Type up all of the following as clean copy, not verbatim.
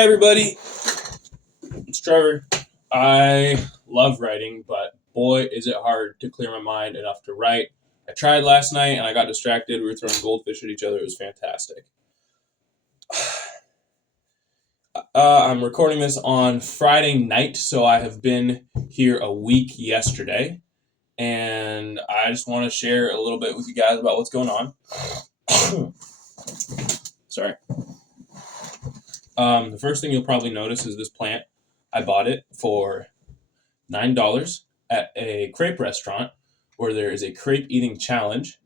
everybody, it's Trevor. I love writing, but boy, is it hard to clear my mind enough to write. I tried last night and I got distracted. We were throwing goldfish at each other. It was fantastic. I'm recording this on Friday night, so I have been here a week yesterday, and I just want to share a little bit with you guys about what's going on. Sorry. The first thing you'll probably notice is this plant. I bought it for $9 at a crepe restaurant where there is a crepe eating challenge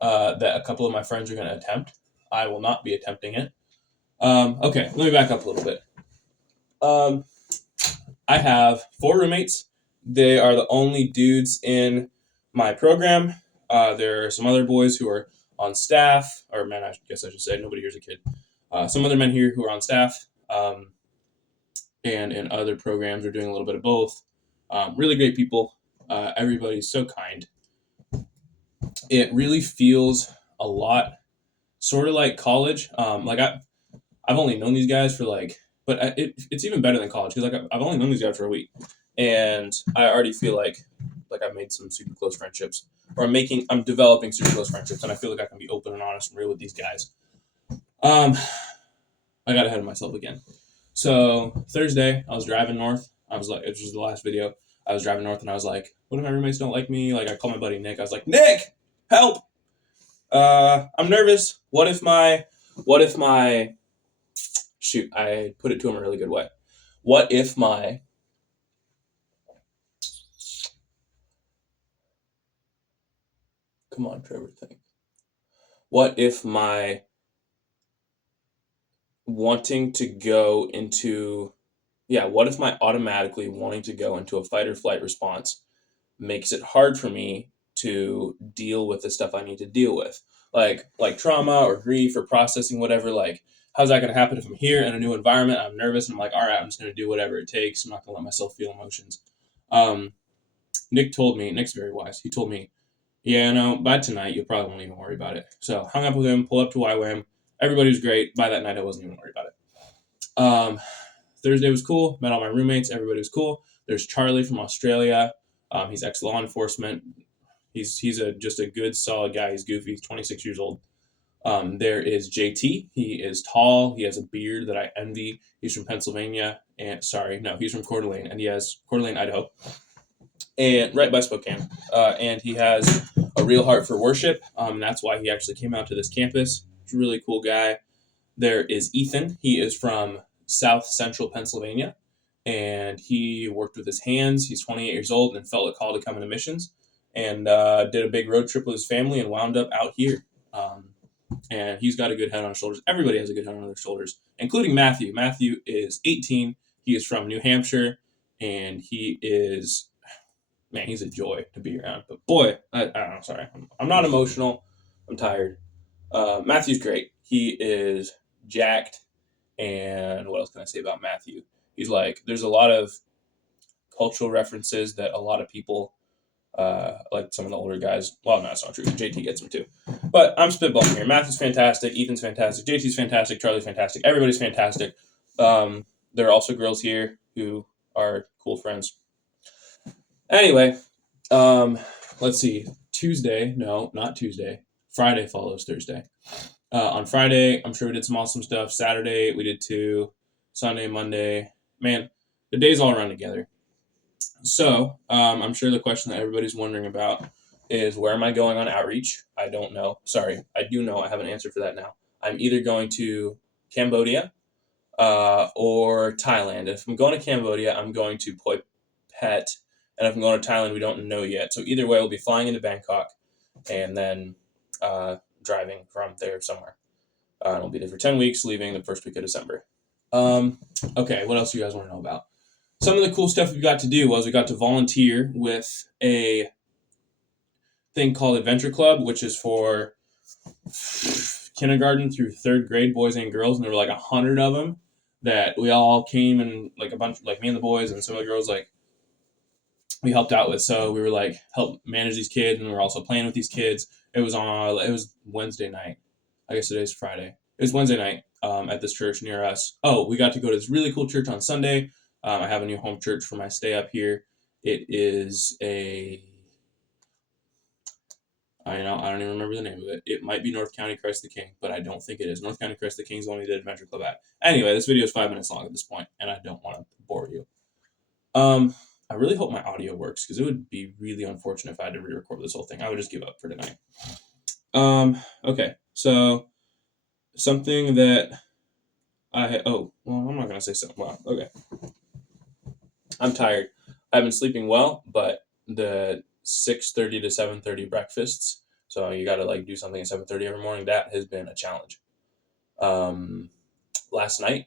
that a couple of my friends are going to attempt. I will not be attempting it. Okay, let me back up a little bit. I have 4 roommates. They are the only dudes in my program. There are some other boys who are on staff, or men, I guess I should say. Nobody here's a kid. Some other men here who are on staff and in other programs are doing a little bit of both. Really great people. Everybody's so kind. It really feels a lot sort of like college. I've only known these guys for but it's even better than college because I've only known these guys for a week, and I already feel like I've made some super close friendships, or I'm developing super close friendships, and I feel like I can be open and honest and real with these guys. I got ahead of myself again. So Thursday, I was driving north. It was the last video. I was driving north, and I was like, what if my roommates don't like me? I called my buddy Nick. I was like, Nick, help! I'm nervous. What if my shoot, I put it to him a really good way. What if my come on, Trevor, think. What if my wanting to go into what if my automatically wanting to go into a fight or flight response makes it hard for me to deal with the stuff I need to deal with, like trauma or grief or processing whatever. How's that going to happen if I'm here in a new environment? I'm nervous and I'm like, all right, I'm just going to do whatever it takes. I'm not going to let myself feel emotions. Nick's very wise. He told me, by tonight you probably won't even worry about it. So hung up with him, pulled up to ywam. Everybody was great. By that night, I wasn't even worried about it. Thursday was cool. Met all my roommates. Everybody was cool. There's Charlie from Australia. He's ex-law enforcement. He's just a good, solid guy. He's goofy. He's 26 years old. There is JT. He is tall. He has a beard that I envy. He's from Pennsylvania. He's from Coeur d'Alene. And he has Coeur d'Alene, Idaho. And right by Spokane. And he has a real heart for worship. That's why he actually came out to this campus. He's a really cool guy. There is Ethan. He is from South Central Pennsylvania, and he worked with his hands. He's 28 years old and felt a call to come into missions, and did a big road trip with his family and wound up out here. And he's got a good head on his shoulders. Everybody has a good head on their shoulders, including Matthew. Matthew is 18. He is from New Hampshire, and he's a joy to be around. But boy, I don't know, sorry. I'm not emotional. I'm tired. Matthew's great. He is jacked. And what else can I say about Matthew? He's there's a lot of cultural references that a lot of people, some of the older guys, well, no, that's not true. JT gets them too. But I'm spitballing here. Matthew's fantastic. Ethan's fantastic. JT's fantastic. Charlie's fantastic. Everybody's fantastic. There are also girls here who are cool friends. Anyway, let's see. Friday follows Thursday. On Friday, I'm sure we did some awesome stuff. Saturday, we did too. Sunday, Monday. Man, the days all run together. So, I'm sure the question that everybody's wondering about is, where am I going on outreach? I don't know. Sorry, I do know. I have an answer for that now. I'm either going to Cambodia or Thailand. If I'm going to Cambodia, I'm going to Phoi Phet. And if I'm going to Thailand, we don't know yet. So either way, we'll be flying into Bangkok and then driving from there somewhere. And we'll be there for 10 weeks, leaving the first week of December. Okay, what else do you guys want to know about? Some of the cool stuff we got to do was we got to volunteer with a thing called Adventure Club, which is for kindergarten through 3rd grade, boys and girls. And there were 100 of them that we all came, and a bunch, me and the boys and some of the girls, we helped out with. So we were help manage these kids, and we were also playing with these kids. It was Wednesday night. I guess today's Friday. It was Wednesday night. at this church near us. Oh, we got to go to this really cool church on Sunday. I have a new home church for my stay up here. It is I don't even remember the name of it. It might be North County Christ the King, but I don't think it is. North County Christ the King is the one we did Adventure Club at. Anyway, this video is 5 minutes long at this point, and I don't want to bore you. I really hope my audio works, because it would be really unfortunate if I had to re-record this whole thing. I would just give up for tonight. Okay, so something that I'm not gonna say something. Wow, okay. I'm tired. I've been sleeping well, but the 6:30 to 7:30 breakfasts, so you got to like do something at 7:30 every morning. That has been a challenge. Last night,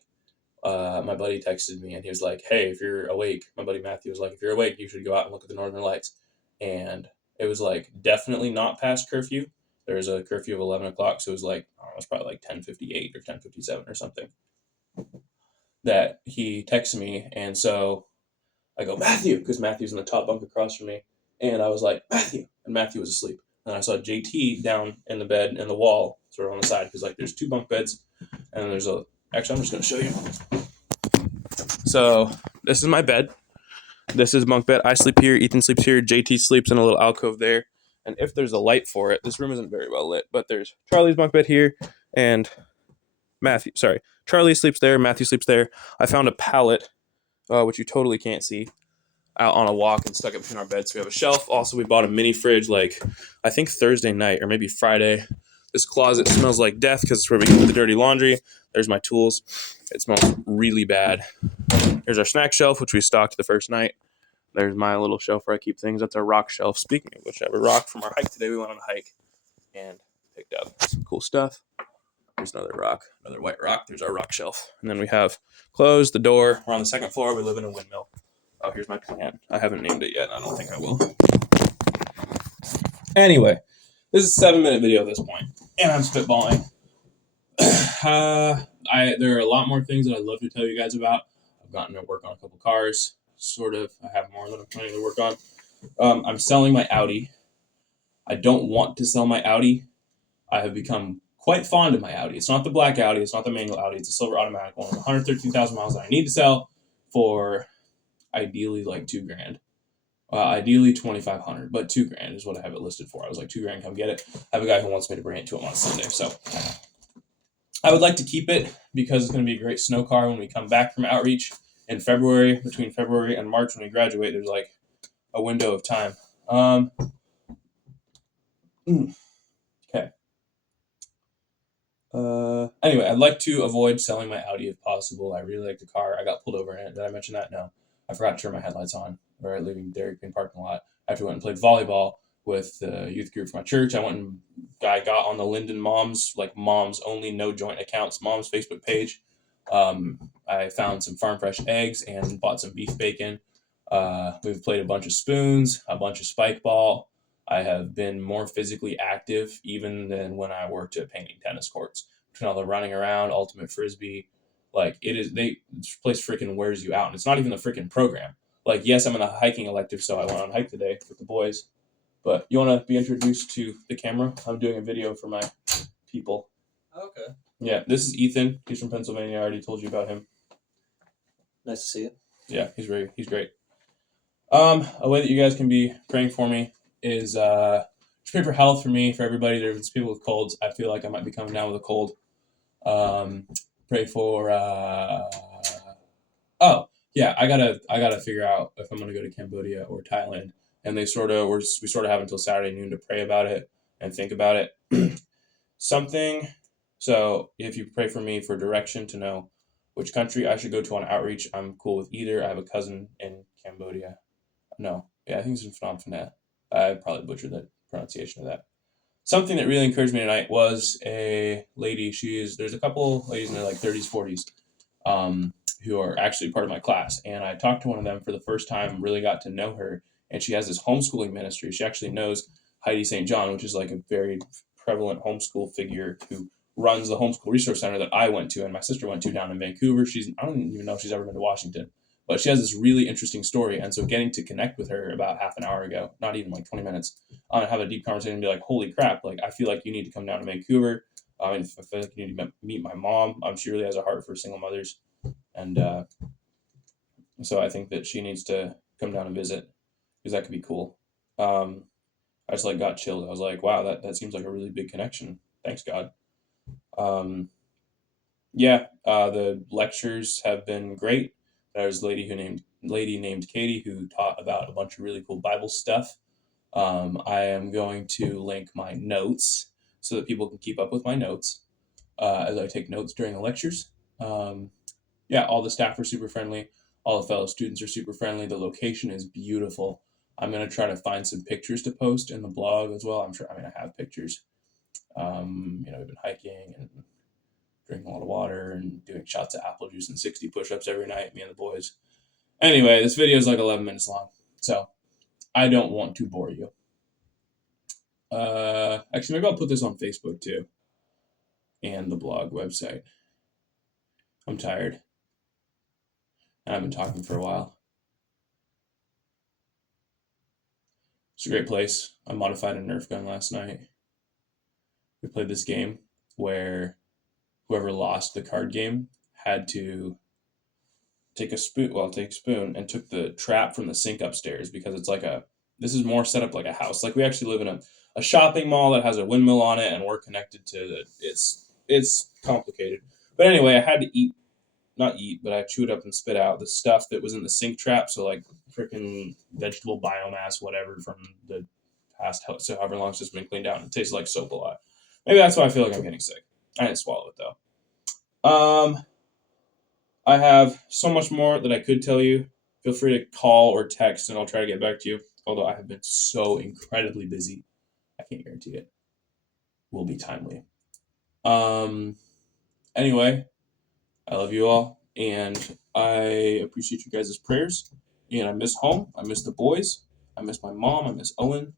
my buddy texted me and he was like, "Hey, if you're awake," my buddy Matthew was like, "If you're awake, you should go out and look at the Northern Lights." And it was like definitely not past curfew. There's a curfew of 11 o'clock, so it was like, I don't know, it's probably like 10:58 or 10:57 or something. That he texted me, and so I go, "Matthew," because Matthew's in the top bunk across from me. And I was like, "Matthew." And Matthew was asleep. And I saw JT down in the bed in the wall, sort of on the side, because like there's two bunk beds. And there's actually, I'm just going to show you. So this is my bed. This is bunk bed. I sleep here. Ethan sleeps here. JT sleeps in a little alcove there. And if there's a light for it, this room isn't very well lit, but there's Charlie's bunk bed here and Charlie sleeps there. Matthew sleeps there. I found a pallet, which you totally can't see, out on a walk and stuck it between our beds. So we have a shelf. Also, we bought a mini fridge like I think Thursday night or maybe Friday. This closet smells like death because it's where we keep the dirty laundry. There's my tools. It smells really bad. Here's our snack shelf, which we stocked the first night. There's my little shelf where I keep things. That's our rock shelf. Speaking of which, I have a rock from our hike today. We went on a hike and picked up some cool stuff. There's another rock, another white rock. There's our rock shelf. And then we have closed the door. We're on the second floor. We live in a windmill. Oh, here's my plant. I haven't named it yet. I don't think I will. Anyway, this is a 7-minute video at this point, and I'm spitballing. There are a lot more things that I'd love to tell you guys about. I've gotten to work on a couple cars, sort of. I have more that I'm planning to work on. I'm selling my Audi. I don't want to sell my Audi. I have become quite fond of my Audi. It's not the black Audi. It's not the manual Audi. It's a silver automatic one with 113,000 miles that I need to sell for ideally like $2,000. Ideally 2,500, but $2,000 is what I have it listed for. I was like, $2,000, come get it. I have a guy who wants me to bring it to him on Sunday. So I would like to keep it because it's going to be a great snow car when we come back from outreach in February. Between February and March when we graduate, there's like a window of time. Okay. Anyway, I'd like to avoid selling my Audi if possible. I really like the car. I got pulled over in it. Did I mention that? No. I forgot to turn my headlights on. Or leaving Dairy Queen parking lot. After I went and played volleyball with the youth group from my church, I got on the Linden Moms, like moms only, no joint accounts, moms Facebook page. I found some farm fresh eggs and bought some beef bacon. We've played a bunch of spoons, a bunch of spike ball. I have been more physically active even than when I worked at painting tennis courts. Between all the running around, ultimate frisbee, like this place freaking wears you out, and it's not even a freaking program. Like, yes, I'm in the hiking elective, so I went on a hike today with the boys. But you want to be introduced to the camera? I'm doing a video for my people. Okay. Yeah, this is Ethan. He's from Pennsylvania. I already told you about him. Nice to see you. Yeah, he's great. A way that you guys can be praying for me is just pray for health for me, for everybody. There's people with colds. I feel like I might be coming down with a cold. Pray for yeah, I gotta figure out if I'm gonna go to Cambodia or Thailand, and we sort of have until Saturday noon to pray about it and think about it. Something. So if you pray for me for direction to know which country I should go to on outreach, I'm cool with either. I have a cousin in Cambodia. No, yeah, I think it's in Phnom Penh. I probably butchered the pronunciation of that. Something that really encouraged me tonight was a lady. There's a couple ladies in their like 30s, 40s. Who are actually part of my class. And I talked to one of them for the first time, really got to know her. And she has this homeschooling ministry. She actually knows Heidi St. John, which is like a very prevalent homeschool figure who runs the homeschool resource center that I went to and my sister went to down in Vancouver. I don't even know if she's ever been to Washington, but she has this really interesting story. And so getting to connect with her about half an hour ago, not even like 20 minutes, have a deep conversation and be like, holy crap, like I feel like you need to come down to Vancouver. I mean, I feel like you need to meet my mom. She really has a heart for single mothers, and so I think that she needs to come down and visit because that could be cool. Um, I just like got chilled. I was like, wow, that seems like a really big connection. Thanks, God. Um, yeah, the lectures have been great. There's a lady named Katie who taught about a bunch of really cool Bible stuff. I am going to link my notes so that people can keep up with my notes as I take notes during the lectures. Um, yeah, all the staff are super friendly. All the fellow students are super friendly. The location is beautiful. I'm gonna try to find some pictures to post in the blog as well. I'm sure. I mean, I have pictures. We've been hiking and drinking a lot of water and doing shots of apple juice and 60 push-ups every night. Me and the boys. Anyway, this video is like 11 minutes long, so I don't want to bore you. Actually, maybe I'll put this on Facebook too, and the blog website. I'm tired. And I've been talking for a while. It's a great place. I modified a Nerf gun last night. We played this game where whoever lost the card game had to take a spoon and took the trap from the sink upstairs because this is more set up like a house. Like we actually live in a shopping mall that has a windmill on it and we're connected to it's complicated. But anyway, I had to not eat, but I chewed up and spit out the stuff that was in the sink trap. So like freaking vegetable biomass, whatever from the past, so however long it's just been cleaned out. It tastes like soap a lot. Maybe that's why I feel like I'm getting sick. I didn't swallow it though. I have so much more that I could tell you. Feel free to call or text, and I'll try to get back to you. Although I have been so incredibly busy, I can't guarantee it will be timely. Anyway, I love you all, and I appreciate you guys' prayers. And I miss home. I miss the boys. I miss my mom. I miss Owen,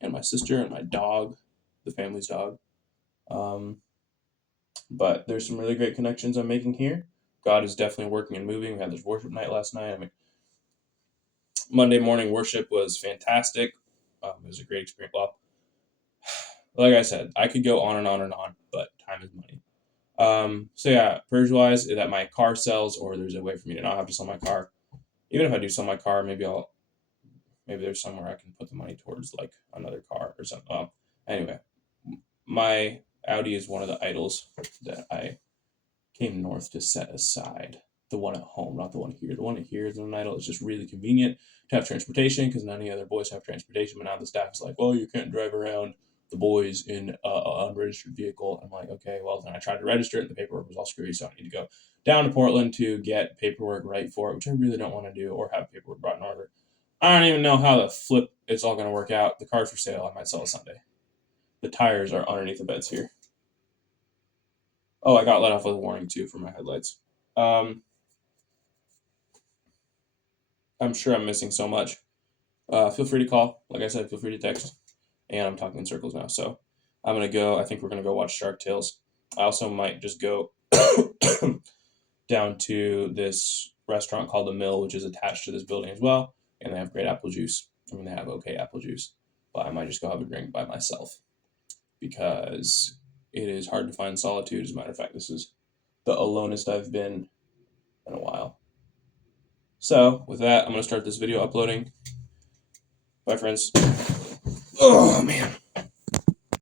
and my sister, and my dog, the family's dog. But there's some really great connections I'm making here. God is definitely working and moving. We had this worship night last night. I mean, Monday morning worship was fantastic. It was a great experience. Well, like I said, I could go on and on and on, but time is money. So yeah, prayers wise, that my car sells, or there's a way for me to not have to sell my car. Even if I do sell my car, maybe there's somewhere I can put the money towards like another car or something. Anyway, my Audi is one of the idols that I came north to set aside. The one at home, not the one here. The one here is an idol. It's just really convenient to have transportation because none of the other boys have transportation. But now the staff is like, well, you can't drive around the boys in an unregistered vehicle. I'm like, okay, well, then I tried to register it and the paperwork was all screwy. So I need to go down to Portland to get paperwork right for it, which I really don't want to do, or have paperwork brought in order. I don't even know how the flip it's all going to work out. The car's for sale. I might sell it Sunday. The tires are underneath the beds here. Oh, I got let off with a warning too for my headlights. I'm sure I'm missing so much. Feel free to call. Like I said, feel free to text. And I'm talking in circles now. So I'm going to go. I think we're going to go watch Shark Tales. I also might just go down to this restaurant called The Mill, which is attached to this building as well. And they have great apple juice. I mean, they have okay apple juice. But I might just go have a drink by myself because it is hard to find solitude. As a matter of fact, this is the alonest I've been in a while. So with that, I'm going to start this video uploading. Bye, friends. Oh, man.